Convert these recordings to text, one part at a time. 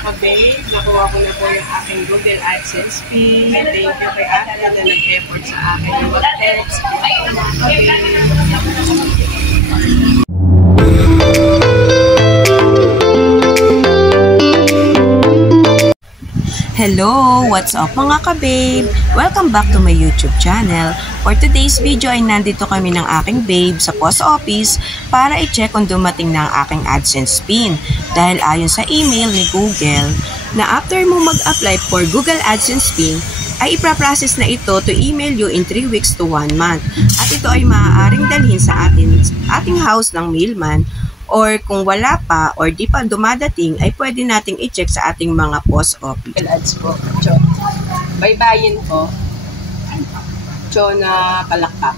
ka-babe, nakuha ko na po yung aking Google AdSense pin. And thank you kay ate na nag-effort sa akin. Mag-text. Hello! What's up mga ka-babe? Welcome back to my YouTube channel. For today's video ay nandito kami ng aking babe sa post office para i-check kung dumating na ang aking AdSense pin. Dahil ayon sa email ni Google na after mo mag-apply for Google AdSense pin ay ipaprocess na ito to email you in 3 weeks to 1 month. At ito ay maaaring dalhin sa ating house ng mailman. Or kung wala pa or di pa dumadating, ay pwede nating i-check sa ating mga post office. Ads po. Baybayin po. Na Palakpak.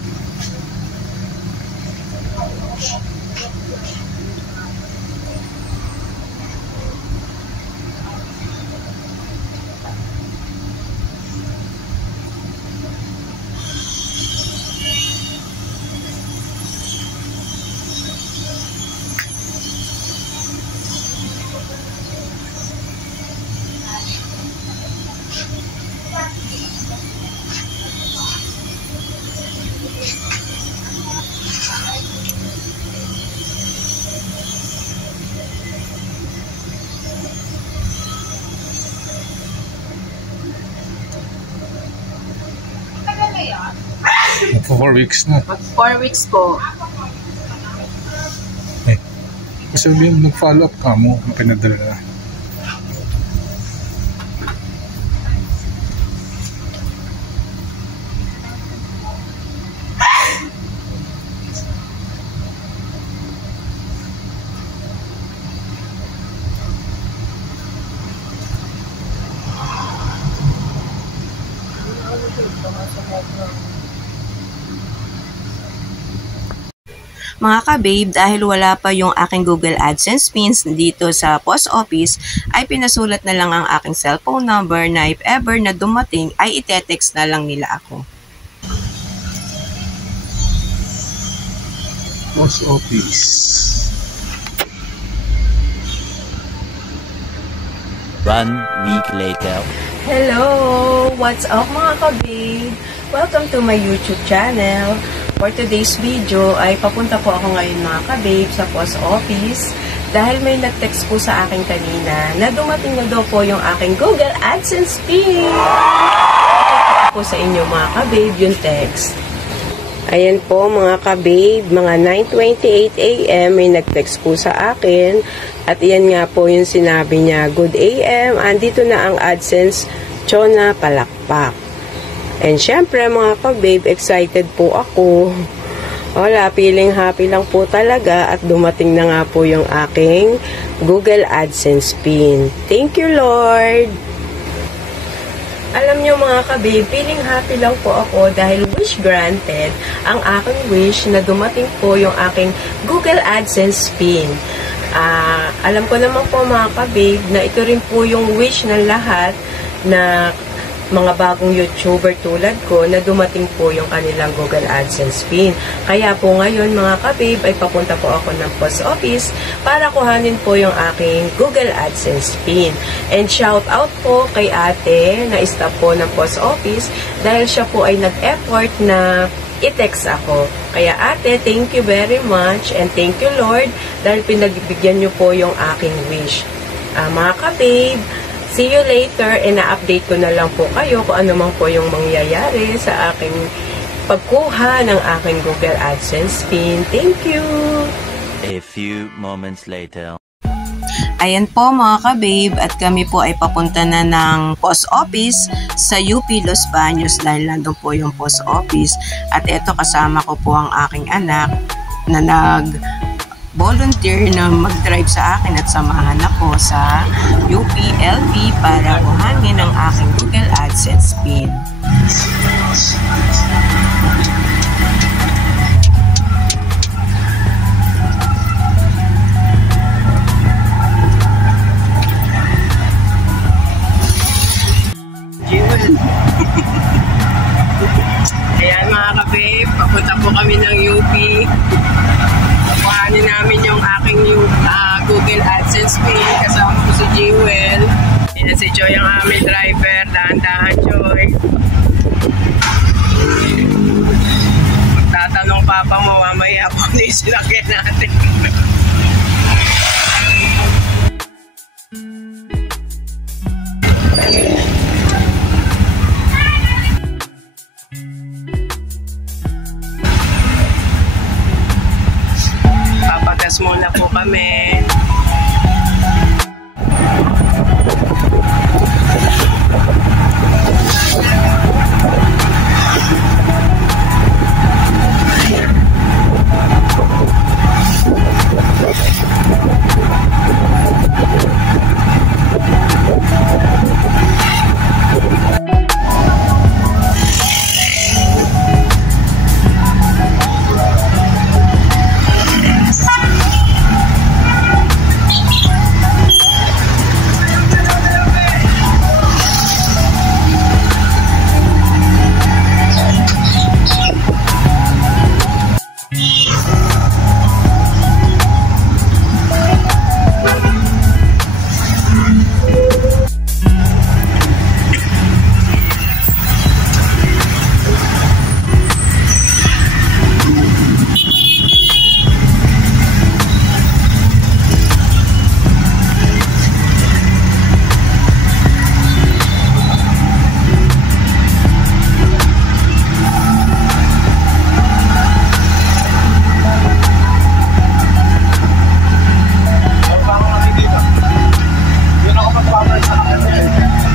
For 4 weeks na. 4 weeks po. Eh, sabihin nag-follow up ka mo, ang pinadala na. Mga ka-babe, dahil wala pa yung aking Google AdSense pins dito sa post office, ay pinasulat na lang ang aking cellphone number na if ever na dumating, ay ite-text na lang nila ako. Post office. 1 week later. Hello! What's up mga ka-babe? Welcome to my YouTube channel. For today's video ay papunta po ako ngayon mga ka-babe sa post office dahil may nag-text po sa akin kanina na dumating na daw po yung aking Google AdSense pin. Ito po sa inyo mga ka-babe yung text. Ayan po mga ka-babe, mga 9:28 AM may nag-text po sa akin at iyan nga po yung sinabi niya, Good AM, andito na ang AdSense na Palakpak. And syempre mga ka-babe, excited po ako. Wala, feeling happy lang po talaga at dumating na nga po yung aking Google AdSense pin. Thank you Lord! Alam nyo mga ka-babe, feeling happy lang po ako dahil wish granted ang aking wish na dumating po yung aking Google AdSense pin. Alam ko naman po mga ka-babe na ito rin po yung wish ng lahat na mga bagong YouTuber tulad ko na dumating po yung kanilang Google AdSense pin. Kaya po ngayon mga ka-babe ay papunta po ako ng post office para kuhanin po yung aking Google AdSense pin. And shout out po kay ate na staff po ng post office dahil siya po ay nag-effort na i-text ako. Kaya ate, thank you very much and thank you Lord dahil pinagbigyan niyo po yung aking wish. Mga ka-babe, see you later and na-update ko na lang po kayo kung ano man po yung mangyayari sa aking pagkuha ng aking Google AdSense pin. Thank you! A few moments later. Ayan po mga ka-babe at kami po ay papunta na ng post office sa UP Los Baños dahil nandun po yung post office. At eto kasama ko po ang aking anak na volunteer na mag-drive sa akin at samahan ako sa UPLB para kuhanin ang aking Google AdSense pin. Ayan mga ka-babe, papunta po kami ng UP. Kuhanin namin yung aking Google AdSense pin. Kasama ko si Jewel. Yan si Joy ang aming driver. Dahan-dahan, Joy. Magtatanong papa mo, mamaya kung ano yung sinakyan natin. Papagas muna po kami.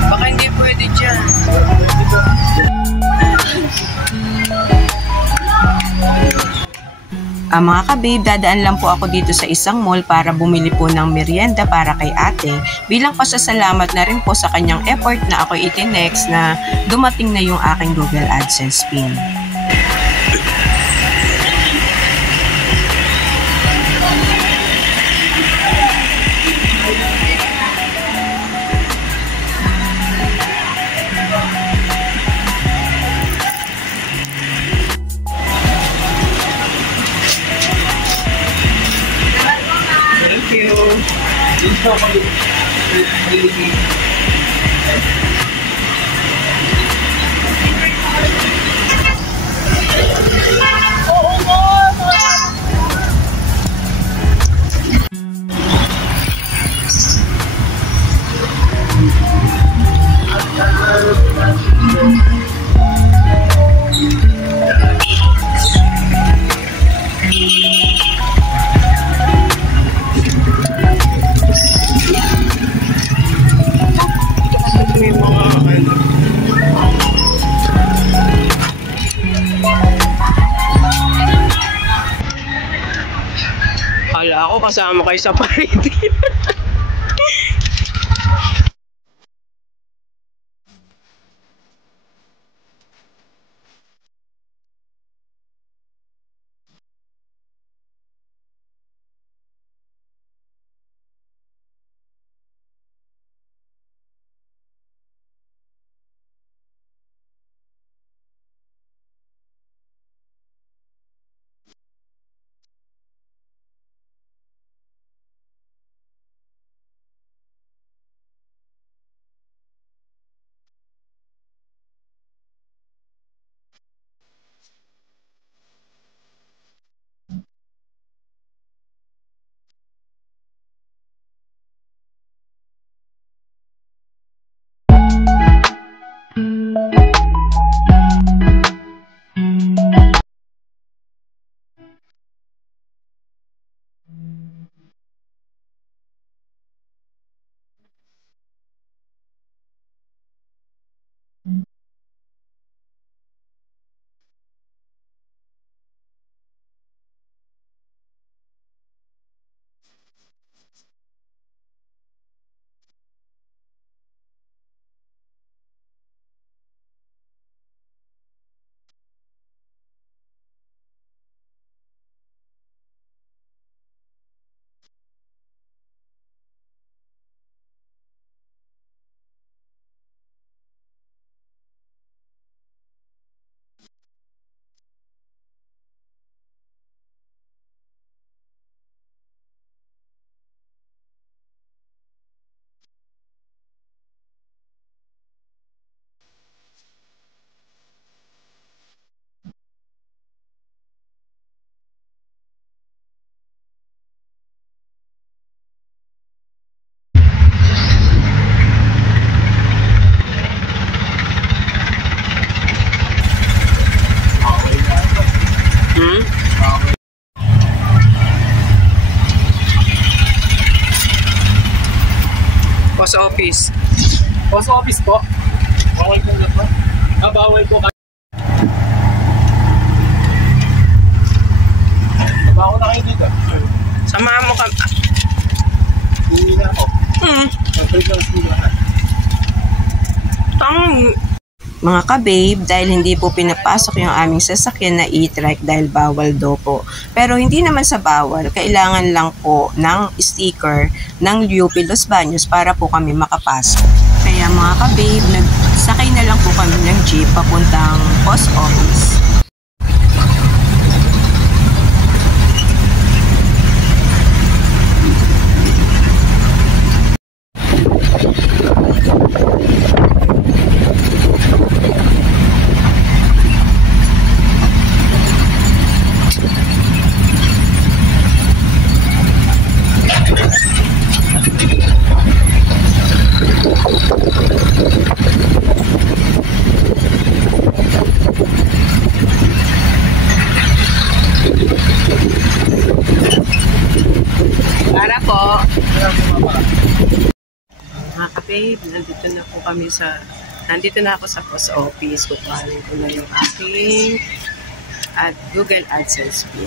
Baka hindi pwede dyan. Mga ka-babe, dadaan lang po ako dito sa isang mall para bumili po ng merienda para kay ate. Bilang pasasalamat na rin po sa kanyang effort na ako itinext na dumating na yung aking Google AdSense pin. Hala ako kasama kayo sa party. Post office. Post office po. Bawal po na po. Bawal po kayo. Bawal na kayo dito. Samahan mo kami. Hindi na ako. Pag-break na sa lahat. Mga ka-babe, dahil hindi po pinapasok yung aming sasakyan na e-trike dahil bawal daw po. Pero hindi naman sa bawal, kailangan lang po ng sticker ng UP Los Baños para po kami makapasok. Kaya mga ka-babe, nagsakay na lang po kami ng jeep papuntang post office. Para po. Mga ka-babe, nandito na ako sa post office. Kukuhanin ko na yung aking Google AdSense pin.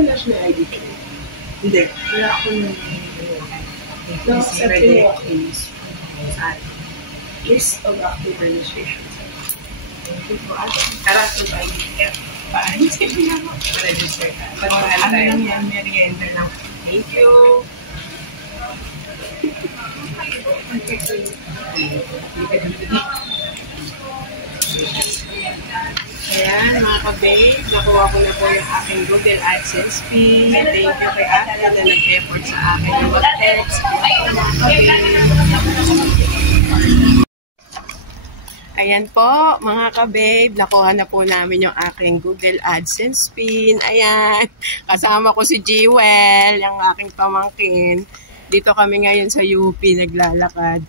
National ID ko. Hindi. Wala ako nung accept yung walk-ins. List of active registration. Karatong ID. Paano sabi na mo? Register ka. Ano lang yan? Merienda lang. Thank you. Ayan, mga ka-babe, nakuha ko na po yung aking Google AdSense pin. Thank you kay Ate na nag-effort sa akin yung text. Ayan po, mga ka-babe, nakuha na po namin yung aking Google AdSense pin. Ayan, kasama ko si Jewel, yung aking pamangkin. Dito kami ngayon sa UP naglalakad.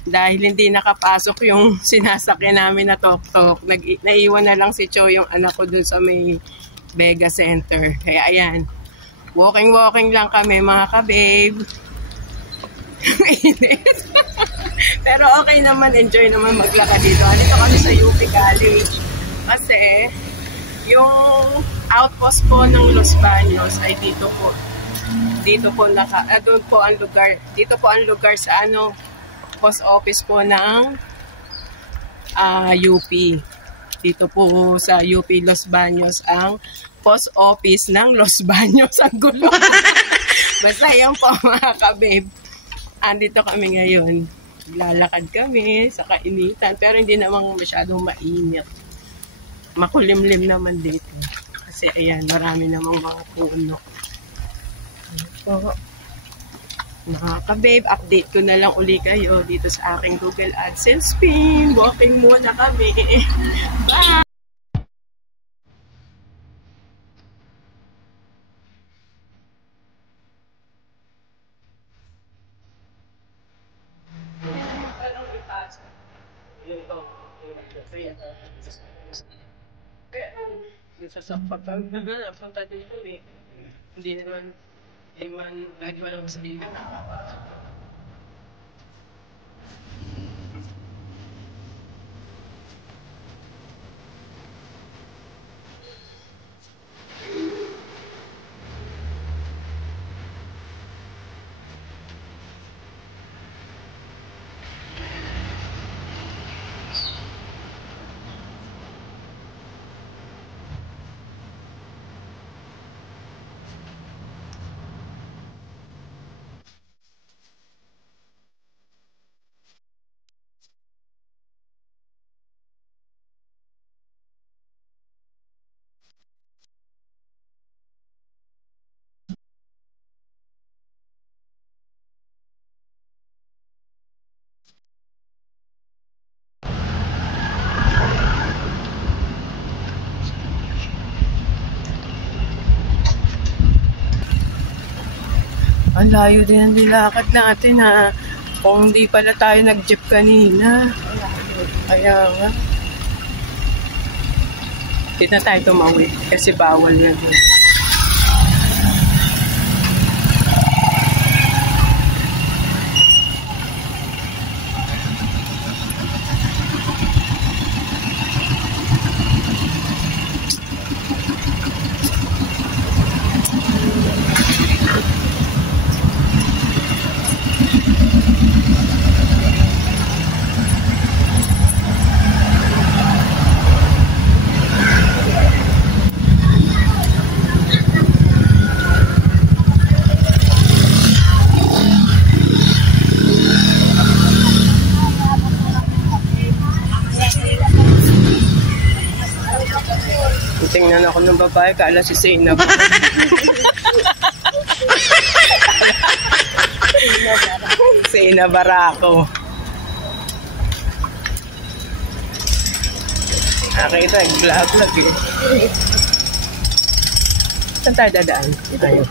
Dahil hindi nakapasok yung sinasakyan namin na tok-tok. Naiwan na lang si Cho, yung anak ko dun sa may Vega Center. Kaya ayan, walking lang kami mga ka-babe. Mainit. Pero okay naman, enjoy naman maglakad dito. Dito kami sa UP College. Kasi yung outpost po ng Los Baños ay dito po. Dito po doon po ang lugar. Dito po ang lugar sa post office po ng UP. Dito po sa UP Los Baños ang post office ng Los Baños. Ang gulo. Basta yan po mga ka-babe. Andito kami ngayon. Lalakad kami sa kainitan. Pero hindi naman masyadong mainit. Makulimlim naman dito. Kasi ayan, marami namang mga puno. So, mga ka-babe, update ko na lang uli kayo dito sa aking Google AdSense pin. Walking muna kami. Bye! Sasakpak kami na punta dito eh. Hindi naman kahit walang sabihin. layo din ang nilakad natin ha. Kung hindi pala tayo nag-jeep kanina. Kaya nga. Dito na tayo tumawid kasi bawal na doon. Tingnan ako ng babae, kala si Zainab. Zainab Barako. Nakita, vlog eh. Saan tayo dadaan? Ayun.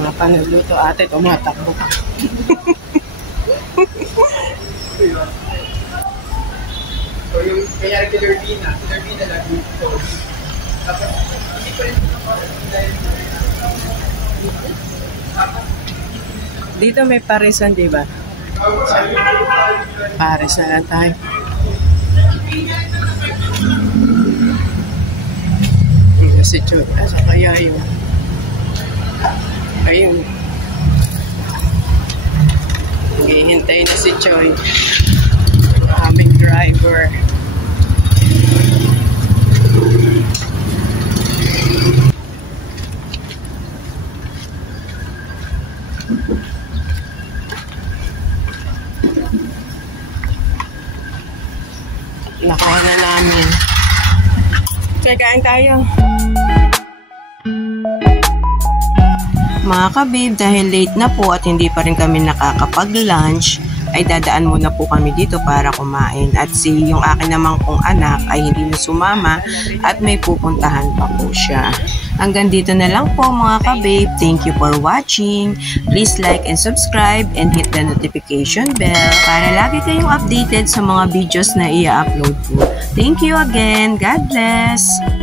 Mga panagluto ate, tumatakbo ka. So yung kaya kay Lordina lagi ito. Tapos hindi pa rin Dito may parisan, di ba? Paris na lang tayo. Si Choy, asa kaya yun? Ayun. Hihintay na si Choy. Aming driver. Nakuha na namin. Kain tayo. Mga ka-babe, dahil late na po at hindi pa rin kami nakakapag-lunch, ay dadaan muna po kami dito para kumain. At yung akin namang kong anak ay hindi na sumama at may pupuntahan pa po siya. Hanggang dito na lang po mga ka-babe. Thank you for watching. Please like and subscribe and hit the notification bell para lagi kayong updated sa mga videos na i-upload po. Thank you again. God bless!